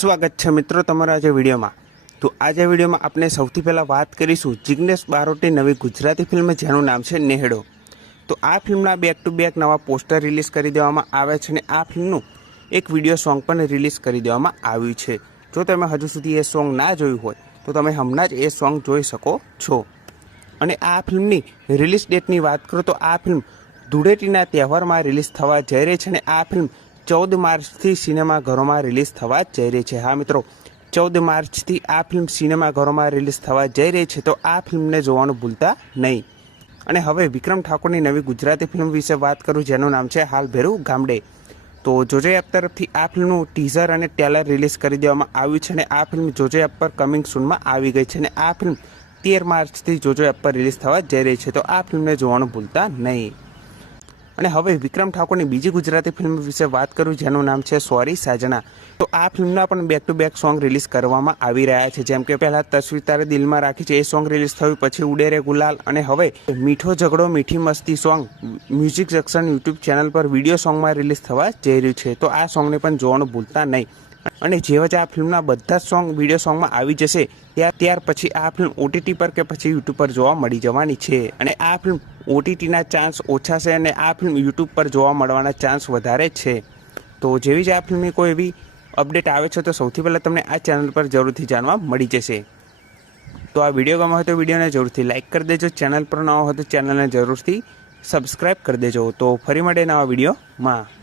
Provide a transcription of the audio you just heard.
સ્વાગત છે મિત્રો તમારા આજે વિડીયોમાં। તો આજે વિડીયોમાં આપણે સૌથી પહેલાં વાત કરીશું જિગ્નેશ બારોટની નવી ગુજરાતી ફિલ્મ જેનું નામ છે નેહડો। તો આ ફિલ્મના બેક ટુ બેક નવા પોસ્ટર રિલીઝ કરી દેવામાં આવે છે અને આ ફિલ્મનું એક વિડીયો સોંગ પણ રિલીઝ કરી દેવામાં આવ્યું છે। જો તમે હજુ સુધી એ સોંગ ના જોયું હોય તો તમે હમણાં જ એ સોંગ જોઈ શકો છો। અને આ ફિલ્મની રિલીઝ ડેટની વાત કરું તો આ ફિલ્મ ધૂળેટીના તહેવારમાં રિલીઝ થવા જઈ રહી છે અને આ ફિલ્મ 14 માર્ચથી સિનેમાઘરોમાં રિલીઝ થવા જઈ રહી છે। હા મિત્રો, 14 માર્ચથી આ ફિલ્મ સિનેમાઘરોમાં રિલીઝ થવા જઈ રહી છે, તો આ ફિલ્મને જોવાનું ભૂલતા નહીં। અને હવે વિક્રમ ઠાકોરની નવી ગુજરાતી ફિલ્મ વિશે વાત કરું જેનું નામ છે હાલ ભેરું ગામડે। તો જોજે એપ તરફથી આ ફિલ્મનું ટીઝર અને ટ્રેલર રિલીઝ કરી દેવામાં આવ્યું છે અને આ ફિલ્મ જોજે એપ પર કમિંગ સૂનમાં આવી ગઈ છે અને આ ફિલ્મ 13 માર્ચથી જોજો એપ પર રિલીઝ થવા જઈ રહી છે, તો આ ફિલ્મને જોવાનું ભૂલતા નહીં। અને હવે વિક્રમ ઠાકોરની બીજી ગુજરાતી ફિલ્મ વિશે વાત કરું જેનું નામ છે સોરી સાજણા। તો આ ફિલ્મના પણ back to back song release કરવામાં આવી રહ્યા છે, જેમ કે પહેલા તસવીર તારે દિલમાં રાખી છે એ સોંગ રિલીઝ થયું, પછી ઉડે રે ગુલાલ, અને હવે મીઠો ઝઘડો મીઠી મસ્તી song music junction YouTube channel પર વિડીયો સોંગમાં રિલીઝ થવા જઈ રહ્યું છે, તો આ સોંગને પણ જોવાનું ભૂલતા નહીં। અને જેવા જ આ ફિલ્મના બધા જ સોંગ વિડીયો સોંગમાં આવી જશે ત્યાર પછી આ ફિલ્મ ઓટીટી પર કે પછી યુટ્યુબ પર જોવા મળી જવાની છે। અને આ ફિલ્મ ઓટીટીના ચાન્સ ઓછા છે અને આ ફિલ્મ યુટ્યુબ પર જોવા મળવાના ચાન્સ વધારે છે। તો જેવી જ આ ફિલ્મની કોઈ એવી અપડેટ આવે છે તો સૌથી પહેલાં તમને આ ચેનલ પર જરૂરથી જાણવા મળી જશે। તો આ વિડીયો ગમ્યો હોય તો વિડીયોને જરૂરથી લાઇક કરી દેજો, ચેનલ પર નવા હોય તો ચેનલને જરૂરથી સબસ્ક્રાઈબ કરી દેજો। તો ફરી મળીએ નવા વિડીયોમાં।